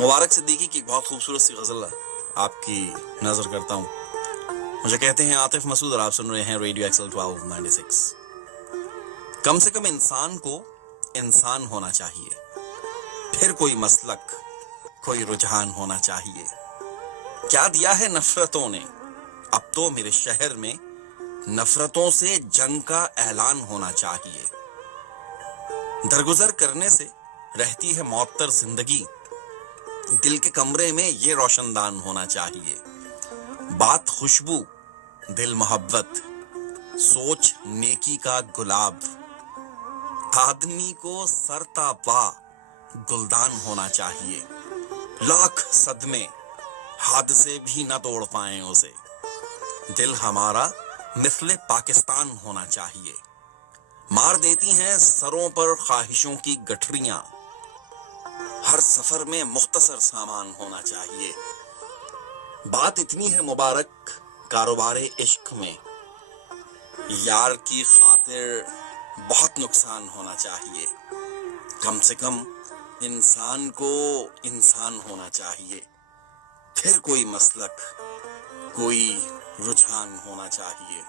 مبارک صدیقی کی ایک بہت خوبصورت سی غزل آپ کی نظر کرتا ہوں. مجھے کہتے ہیں عاطف مسعود اور آپ سن رہے ہیں ریڈیو ایکسل 1296. کم سے کم انسان کو انسان ہونا چاہیے، پھر کوئی مسلک، کوئی رجحان ہونا چاہیے. کیا دیا ہے نفرتوں نے، اب تو میرے شہر میں نفرتوں سے جنگ کا اعلان ہونا چاہیے. درگزر کرنے سے رہتی ہے معطر زندگی، دل کے کمرے میں یہ روشن دان ہونا چاہیے. بات خوشبو، دل محبت، سوچ نیکی کا گلاب، آدمی کو سر تا پا گلدان ہونا چاہیے. لاکھ صدمے، حادثے بھی نہ توڑ پائیں اسے، دل ہمارا مثل پاکستان ہونا چاہیے. مار دیتی ہیں سروں پر خواہشوں کی گٹھریاں، ہر سفر میں مختصر سامان ہونا چاہیے. بات اتنی ہے مبارک کاروبار عشق میں، یار کی خاطر بہت نقصان ہونا چاہیے. کم سے کم انسان کو انسان ہونا چاہیے، پھر کوئی مسلک، کوئی رجحان ہونا چاہیے.